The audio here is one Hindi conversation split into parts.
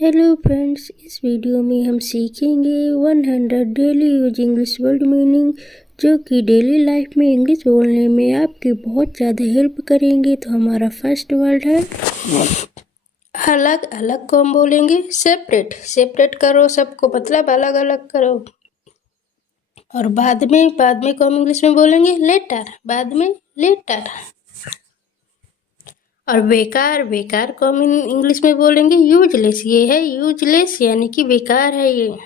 हेलो फ्रेंड्स, इस वीडियो में हम सीखेंगे 100 daily use English word meaning जो कि डेली लाइफ में इंग्लिश बोलने में आपकी बहुत ज़्यादा हेल्प करेंगे। तो हमारा फर्स्ट वर्ड है अलग अलग को हम बोलेंगे सेपरेट। सेपरेट करो सबको, मतलब अलग अलग करो। और बाद में को हम इंग्लिश में बोलेंगे लेटर, बाद में लेटर। और बेकार, बेकार को हम इंग्लिश में बोलेंगे यूजलेस। ये है यूजलेस यानी कि बेकार है ये।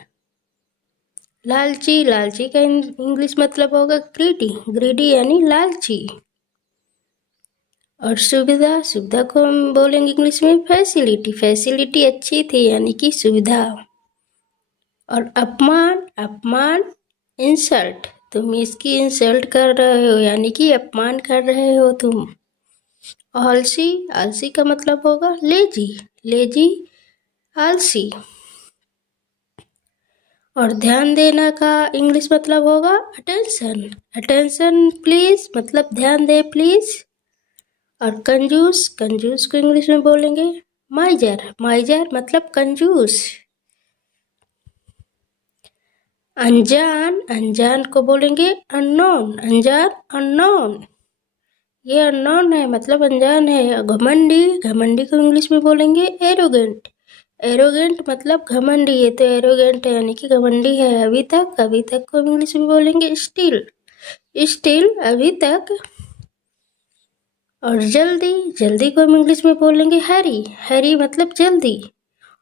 लालची, लालची का इंग्लिश मतलब होगा ग्रीडी, ग्रीडी यानी लालची। और सुविधा, सुविधा को हम बोलेंगे इंग्लिश में फैसिलिटी, फैसिलिटी अच्छी थी यानी कि सुविधा। और अपमान, अपमान इंसल्ट, तुम इसकी इंसल्ट कर रहे हो यानी कि अपमान कर रहे हो तुम। आलसी, आलसी का मतलब होगा लेजी, लेजी आलसी। और ध्यान देना का इंग्लिश मतलब होगा अटेंशन, अटेंशन प्लीज मतलब ध्यान दे प्लीज। और कंजूस, कंजूस को इंग्लिश में बोलेंगे माइजर, माइजर मतलब कंजूस। अनजान, अनजान को बोलेंगे अननोन, अनजान अननोन। ये अननोन है मतलब अनजान है। घमंडी, घमंडी को इंग्लिश में बोलेंगे एरोगेंट, एरोगेंट मतलब घमंडी। ये तो एरोगेंट है यानी कि घमंडी है। अभी तक, अभी तक को इंग्लिश में बोलेंगे स्टिल, स्टिल अभी तक। और जल्दी, जल्दी को हम इंग्लिश में बोलेंगे हैरी, हैरी मतलब जल्दी।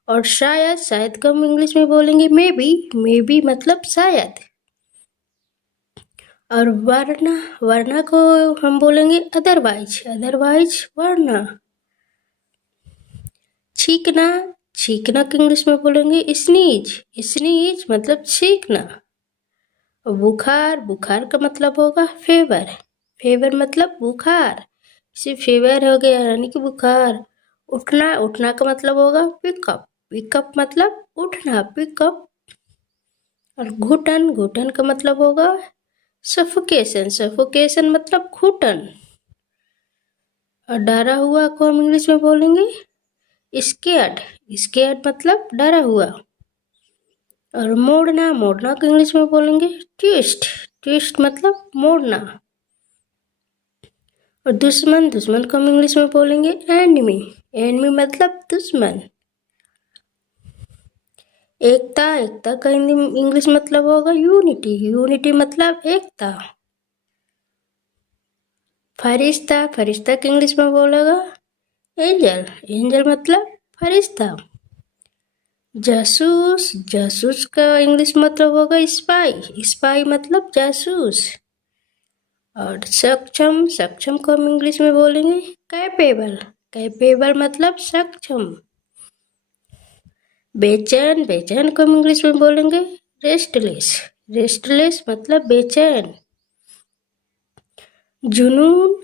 और शायद, शायद को हम इंग्लिश में बोलेंगे मे बी मतलब शायद। और वरना, वरना को हम बोलेंगे अदरवाइज, अदरवाइज वरना। छींकना, छींकना को इंग्लिश में बोलेंगे स्नीज, स्नीज मतलब छींकना। बुखार, बुखार का मतलब होगा फेवर, फेवर मतलब बुखार, इसे फेवर हो गया यानी कि बुखार। उठना, उठना का मतलब होगा पिकअप, पिकअप मतलब उठना, पिकअप। और घुटन, घुटन का मतलब होगा सफोकेशन, सफोकेशन मतलब घुटन। और डरा हुआ को हम इंग्लिश में बोलेंगे स्केर्ड, स्केर्ड मतलब डरा हुआ। और मोड़ना, मोड़ना को इंग्लिश में बोलेंगे ट्विस्ट, ट्विस्ट मतलब मोड़ना। और दुश्मन, दुश्मन को हम इंग्लिश में बोलेंगे एनिमी, एनिमी मतलब दुश्मन। एकता, एकता का इंग्लिश मतलब होगा यूनिटी, यूनिटी मतलब एकता। फरिश्ता, फरिश्ता के इंग्लिश में बोलेगा एंजल, एंजल मतलब फरिश्ता। जासूस, जासूस का इंग्लिश मतलब होगा स्पाई, स्पाई मतलब जासूस। और सक्षम, सक्षम को हम इंग्लिश में बोलेंगे कैपेबल, कैपेबल मतलब सक्षम। बेचैन, बेचैन को हम इंग्लिश में बोलेंगे रेस्टलेस, रेस्टलेस मतलब बेचैन। जुनून,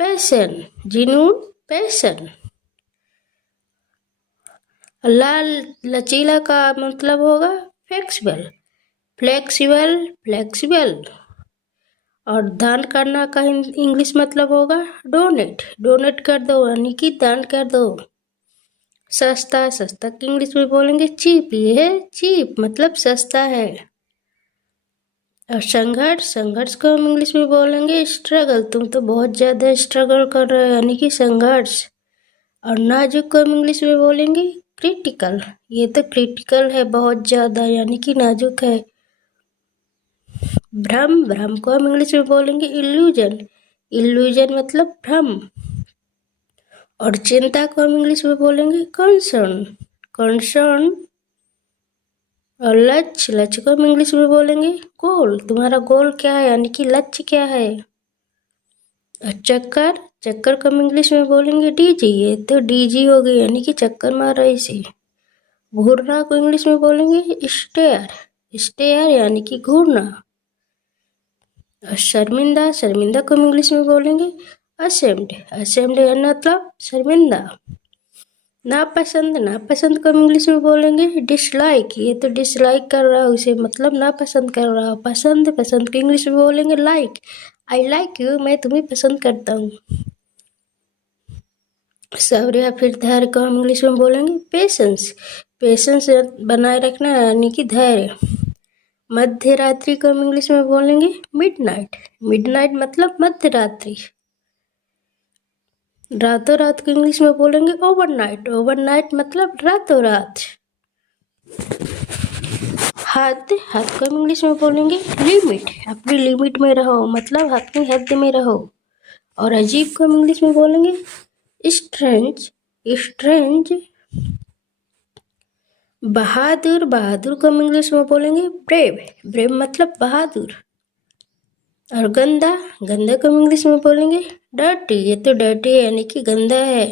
पैशन, जुनून पैशन। लाल, लचीला का मतलब होगा फ्लेक्सिबल, फ्लेक्सिबल, फ्लेक्सिबल। और दान करना का इंग्लिश मतलब होगा डोनेट, डोनेट कर दो यानी कि दान कर दो। सस्ता, सस्ता की इंग्लिश में बोलेंगे चीप, ये है चीप मतलब सस्ता है। और संघर्ष, संघर्ष को हम इंग्लिश में बोलेंगे स्ट्रगल, तुम तो बहुत ज़्यादा स्ट्रगल कर रहे हो यानी कि संघर्ष। और नाजुक को हम इंग्लिश में बोलेंगे क्रिटिकल, ये तो क्रिटिकल है बहुत ज़्यादा यानी कि नाजुक है। भ्रम, भ्रम को हम इंग्लिश में बोलेंगे इल्यूजन, इल्यूजन मतलब भ्रम। और चिंता को हम इंग्लिश में बोलेंगे कंसर्न, कंसर्न। और लक्ष्य, लक्ष्य को हम इंग्लिश में बोलेंगे गोल, तुम्हारा गोल क्या है यानी कि लक्ष्य क्या है। और चक्कर, चक्कर को हम इंग्लिश में बोलेंगे डीजी, ये तो डीजी हो गई यानी कि चक्कर मार रही इसे। घूरना को इंग्लिश में बोलेंगे स्टेयर, स्टेयर यानी कि घूरना। और शर्मिंदा, शर्मिंदा को हम इंग्लिश में बोलेंगे असेम्ड, असेम्ड मतलब शर्मिंदा। नापसंद, नापसंद को हम इंग्लिश में बोलेंगे डिसलाइक, ये तो डिसलाइक कर रहा हूँ इसे मतलब नापसंद कर रहा हूँ। पसंद, पसंद को इंग्लिश में बोलेंगे लाइक, आई लाइक यू, मैं तुम्हें पसंद करता हूँ। सब्र या फिर धैर्य को हम इंग्लिश में बोलेंगे पेशेंस। पेशेंस बनाए रखना यानी कि धैर्य। मध्य रात्रि को हम इंग्लिश में बोलेंगे मिडनाइट। मिडनाइट मतलब मध्य रात्रि। रातों रात को इंग्लिश में बोलेंगे ओवरनाइट। ओवरनाइट मतलब रातों रात। हद, हद को हम इंग्लिश में बोलेंगे लिमिट। अपनी लिमिट में रहो मतलब अपनी हद में रहो। और अजीब को हम इंग्लिश में बोलेंगे स्ट्रेंज। स्ट्रेंज। बहादुर, बहादुर को हम इंग्लिश में बोलेंगे ब्रेव। ब्रेव मतलब बहादुर। और गंदा, गंदा को हम इंग्लिश में बोलेंगे डर्टी। ये तो डर्टी है यानी कि गंदा है।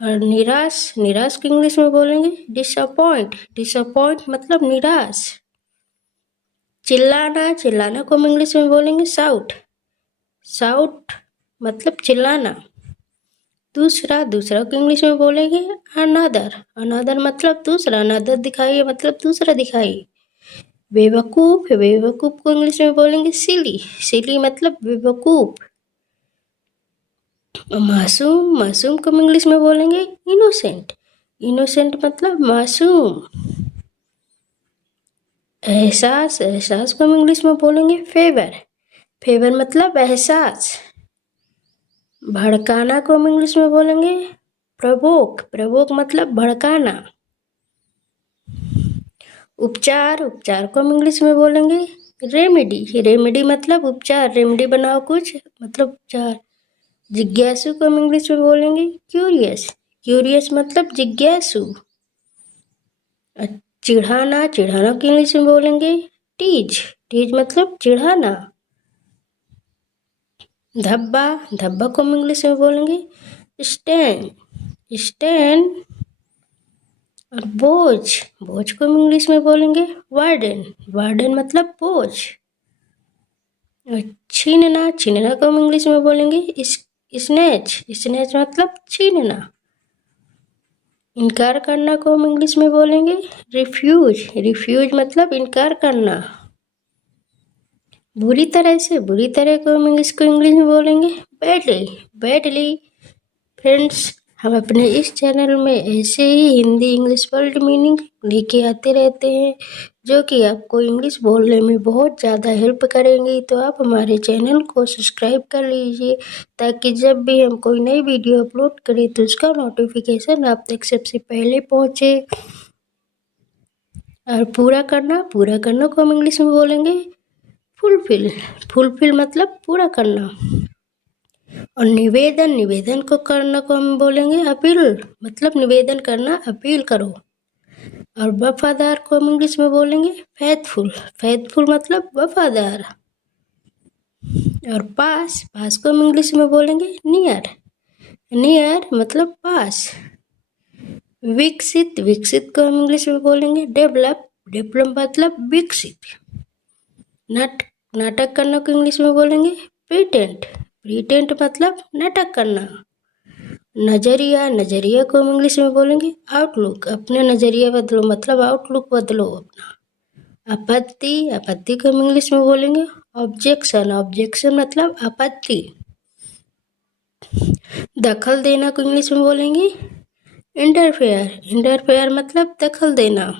और निराश, निराश को इंग्लिश में बोलेंगे डिसअपॉइंट। डिसअपॉइंट मतलब निराश। चिल्लाना, चिल्लाना को हम इंग्लिश में बोलेंगे शाउट। शाउट मतलब चिल्लाना। दूसरा, दूसरा को इंग्लिश में बोलेंगे अनदर। अनदर मतलब दूसरा। अनदर दिखाइए मतलब दूसरा दिखाइए। बेवकूफ, बेवकूफ को इंग्लिश में बोलेंगे सिली। सिली मतलब बेवकूफ। मासूम, मासूम को हम इंग्लिश में बोलेंगे इनोसेंट। इनोसेंट मतलब मासूम। एहसास, एहसास को हम इंग्लिश में बोलेंगे फेवर। फेवर मतलब एहसास। भड़काना को हम इंग्लिश में बोलेंगे प्रवोक। प्रवोक मतलब भड़काना। उपचार, उपचार को हम इंग्लिश में बोलेंगे रेमेडी। रेमेडी मतलब उपचार। रेमेडी बनाओ कुछ मतलब उपचार। जिज्ञासु को हम इंग्लिश में बोलेंगे क्यूरियस। क्यूरियस मतलब जिज्ञासु। चिढ़ाना, चिढ़ाना को इंग्लिश में बोलेंगे टीज। टीज मतलब चिढ़ाना। धब्बा, धब्बा को हम इंग्लिश में बोलेंगे स्टैंड। स्टैंड। और बोझ, बोझ को हम इंग्लिश में बोलेंगे वार्डन। वार्डन मतलब बोझ। और छीनना, छीनना को हम इंग्लिश में बोलेंगे स्नैच। स्नैच मतलब छीनना। इनकार करना को हम इंग्लिश में बोलेंगे रिफ्यूज। रिफ्यूज मतलब इनकार करना। बुरी तरह से, बुरी तरह को हम इंग्लिश में बोलेंगे बैडली। बैडली। फ्रेंड्स, हम अपने इस चैनल में ऐसे ही हिंदी इंग्लिश वर्ड मीनिंग लेके आते रहते हैं जो कि आपको इंग्लिश बोलने में बहुत ज़्यादा हेल्प करेंगी। तो आप हमारे चैनल को सब्सक्राइब कर लीजिए ताकि जब भी हम कोई नई वीडियो अपलोड करें तो उसका नोटिफिकेशन आप तक सबसे पहले पहुँचे। और पूरा करना, पूरा करना को हम इंग्लिश में बोलेंगे फुलफिल। फुलफिल मतलब पूरा करना। और निवेदन, निवेदन को करना को हम बोलेंगे अपील। मतलब निवेदन करना, अपील करो। और वफादार को हम इंग्लिश में बोलेंगे फैथफुल। फैथफुल मतलब वफादार। और पास, पास को हम इंग्लिश में बोलेंगे नियर। नियर मतलब पास। विकसित, विकसित को हम इंग्लिश में बोलेंगे डेवलप। डेवलप मतलब विकसित। नाटक करना को इंग्लिश में बोलेंगे प्रिटेंट। प्रिटेंट मतलब नाटक करना। नजरिया, नजरिया को हम इंग्लिश में बोलेंगे आउटलुक। अपने नजरिया बदलो मतलब आउटलुक बदलो अपना। आपत्ति, आपत्ति को हम इंग्लिश में बोलेंगे ऑब्जेक्शन। ऑब्जेक्शन मतलब आपत्ति। दखल देना को इंग्लिश में बोलेंगे इंटरफेयर। इंटरफेयर मतलब दखल देना।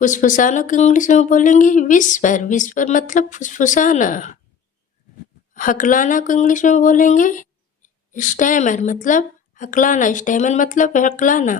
फुसफुसाना को इंग्लिश में बोलेंगे विस्पर। विस्पर मतलब फुसफुसाना। हकलाना को इंग्लिश में बोलेंगे स्टैमर मतलब हकलाना। स्टैमर मतलब हकलाना।